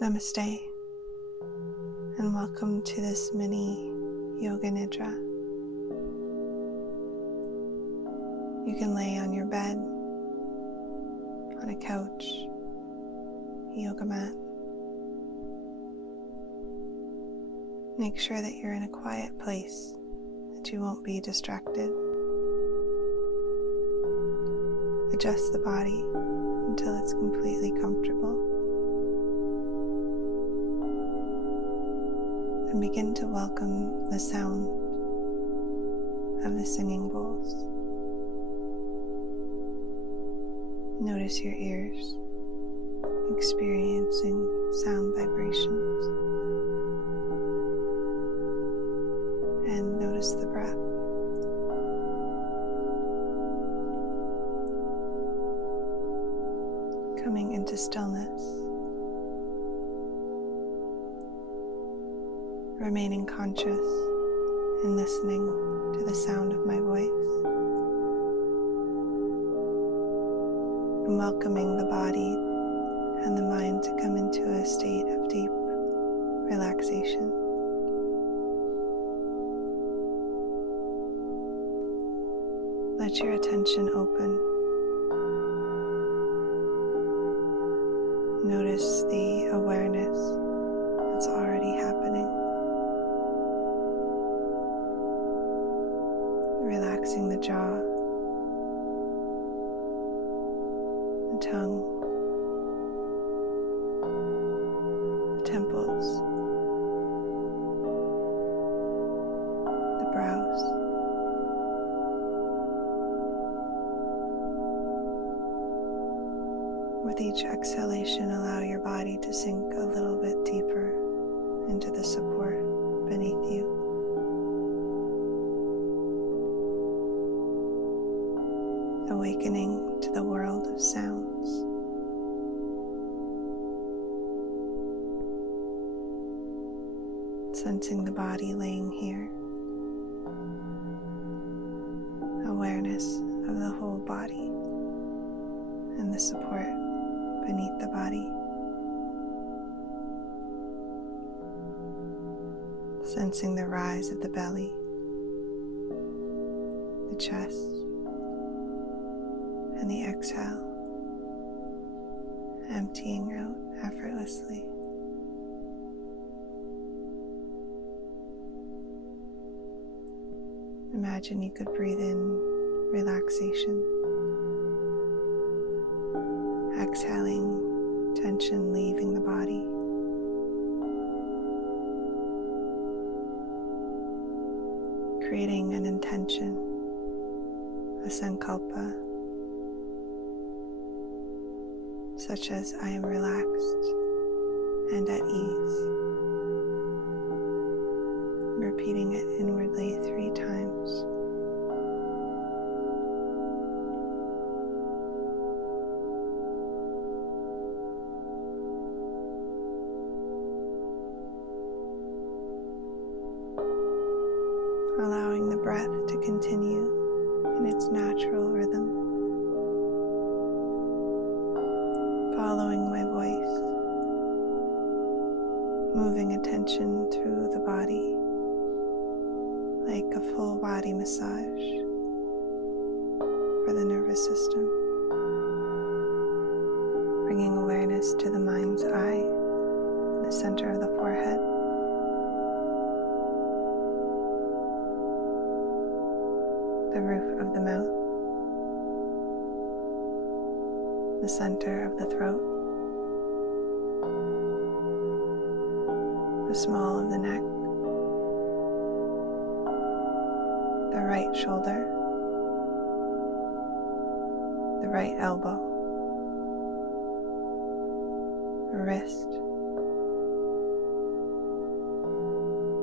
Namaste, and welcome to this mini Yoga Nidra. You can lay on your bed, on a couch, a yoga mat. Make sure that you're in a quiet place, that you won't be distracted. Adjust the body until it's completely comfortable. And begin to welcome the sound of the singing bowls. Notice your ears experiencing sound vibrations. And notice the breath. Coming into stillness. Remaining conscious and listening to the sound of my voice, and welcoming the body and the mind to come into a state of deep relaxation. Let your attention open. Notice the awareness that's already happening. Relaxing the jaw, the tongue, the temples, the brows, with each exhalation, allow your body to sink a little bit deeper into the support beneath you. Awakening to the world of sounds. Sensing the body laying here. Awareness of the whole body and the support beneath the body. Sensing the rise of the belly, the chest, and the exhale, emptying out effortlessly. Imagine you could breathe in relaxation, exhaling tension leaving the body. Creating an intention, a sankalpa, such as I am relaxed and at ease. Repeating it inwardly 3 times. Allowing the breath to continue in its natural rhythm. Following my voice, moving attention through the body like a full body massage for the nervous system, bringing awareness to the mind's eye, the center of the forehead, the roof of the mouth, the center of the throat, the small of the neck, the right shoulder, the right elbow, wrist,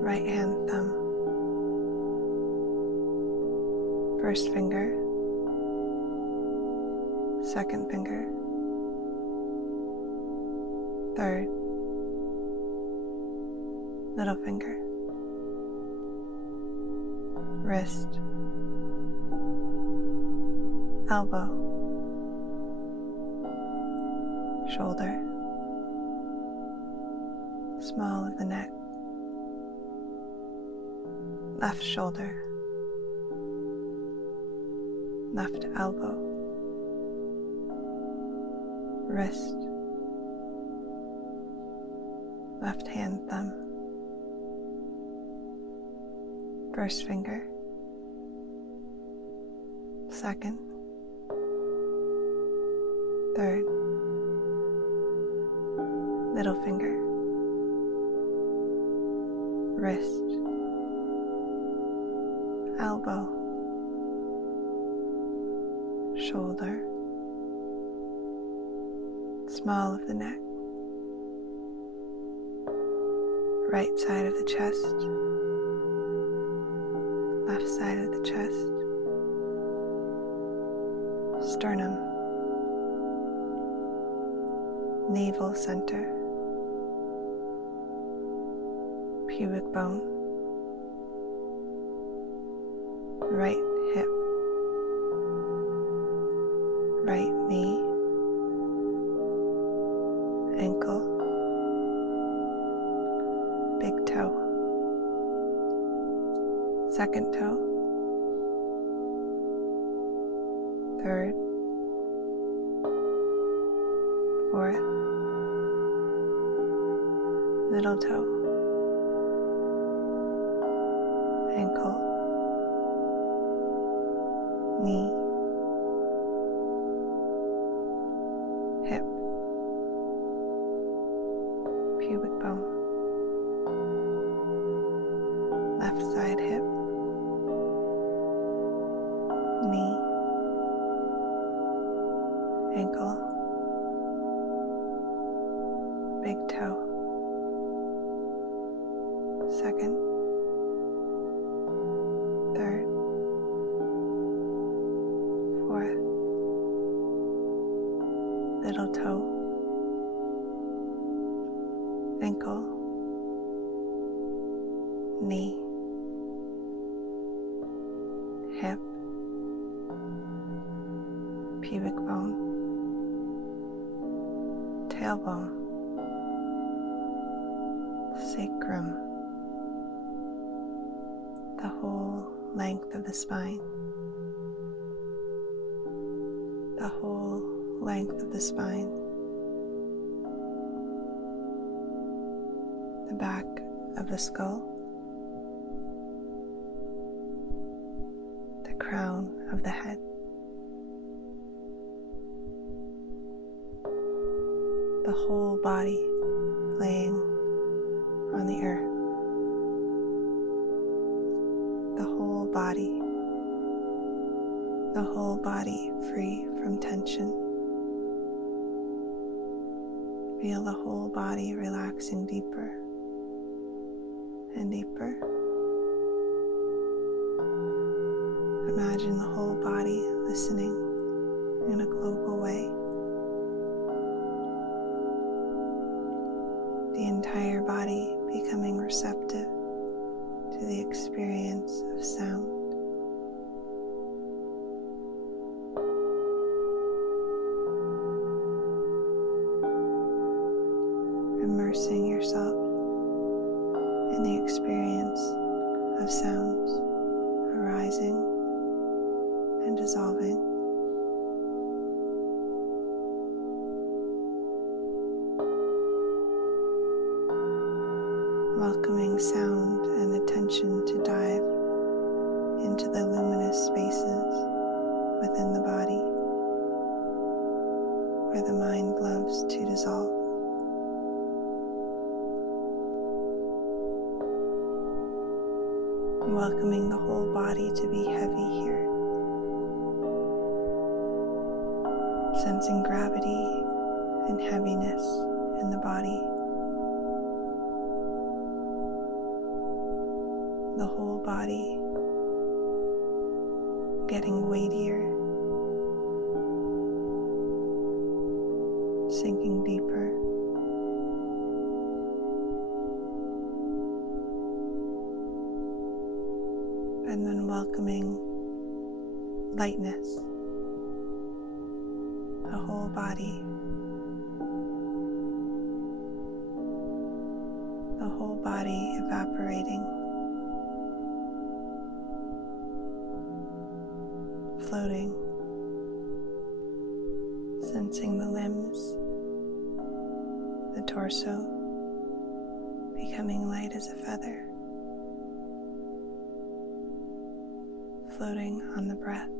right hand thumb, first finger, second finger, third, little finger, wrist, elbow, shoulder, small of the neck, left shoulder, left elbow, wrist, left hand thumb, first finger, second, third, middle finger, wrist, elbow, shoulder, small of the neck, right side of the chest, left side of the chest, sternum, navel center, pubic bone, right hip, right knee, ankle, big toe, second toe, third, fourth, middle toe, ankle, knee, hip, pubic bone, left side hip, knee, ankle, big toe, second, third, fourth, little toe, ankle, knee, hip, pubic bone, tailbone, sacrum, the whole length of the spine, the whole length of the spine, the back of the skull, the crown of the head, the whole body laying on the earth, the whole body free from tension. Feel the whole body relaxing deeper and deeper. Imagine the whole body listening in a global way. The entire body becoming receptive to the experience of sound. Immersing yourself in the experience of sounds arising and dissolving. Welcoming sound and attention to dive into the luminous spaces within the body where the mind loves to dissolve. Welcoming the whole body to be heavy here, sensing gravity and heaviness in the body. The whole body getting weightier, sinking deeper. And then welcoming lightness, the whole body whole body evaporating, floating, sensing the limbs, the torso becoming light as a feather, floating on the breath.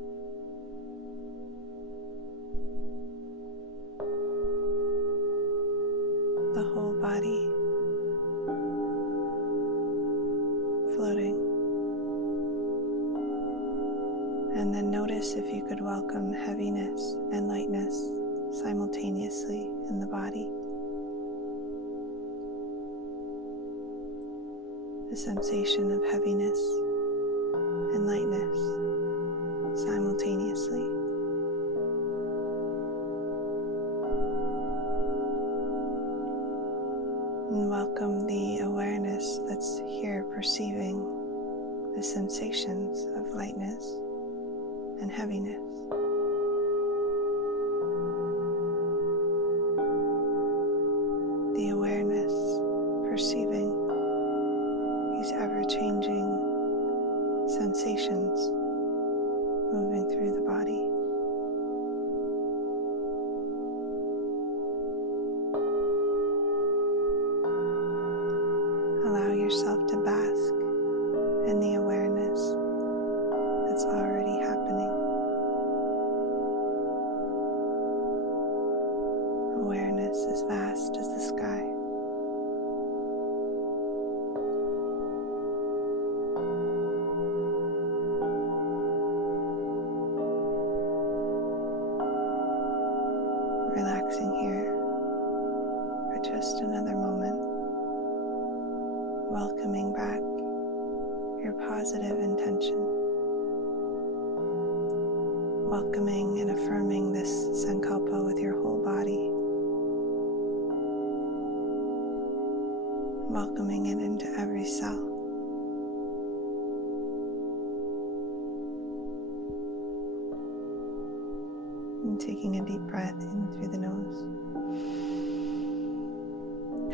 The whole body floating. And then notice if you could welcome heaviness and lightness simultaneously in the body. The sensation of heaviness and lightness simultaneously. And welcome the awareness that's here perceiving the sensations of lightness and heaviness. The awareness perceiving these ever-changing sensations moving through the body. Allow yourself to bask in the awareness that's already happening. Awareness as vast as the sky. Relaxing here for just another moment, welcoming back your positive intention, welcoming and affirming this sankalpa with your whole body, welcoming it into every cell. And taking a deep breath in through the nose,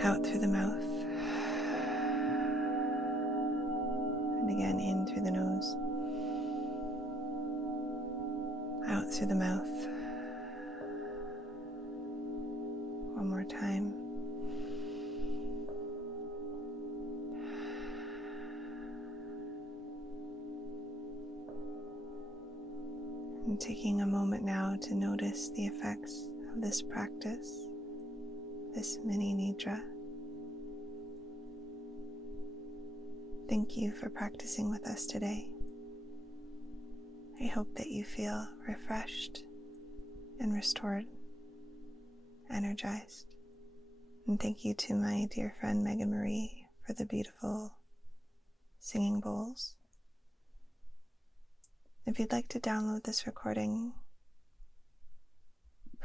out through the mouth, and again in through the nose, out through the mouth. One more time. And taking a moment now to notice the effects of this practice, this mini nidra. Thank you for practicing with us today. I hope that you feel refreshed and restored, energized. And thank you to my dear friend Megan Marie for the beautiful singing bowls. If you'd like to download this recording,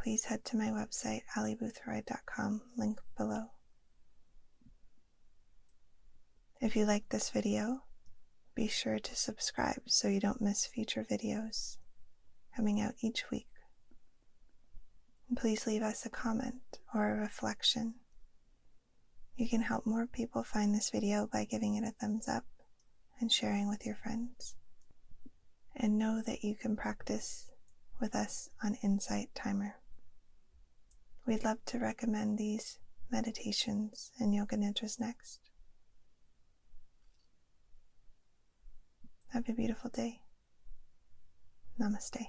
please head to my website, allyboothroyd.com, link below. If you like this video, be sure to subscribe so you don't miss future videos coming out each week. And please leave us a comment or a reflection. You can help more people find this video by giving it a thumbs up and sharing with your friends. And know that you can practice with us on Insight Timer. We'd love to recommend these meditations and Yoga Nidras next. Have a beautiful day. Namaste.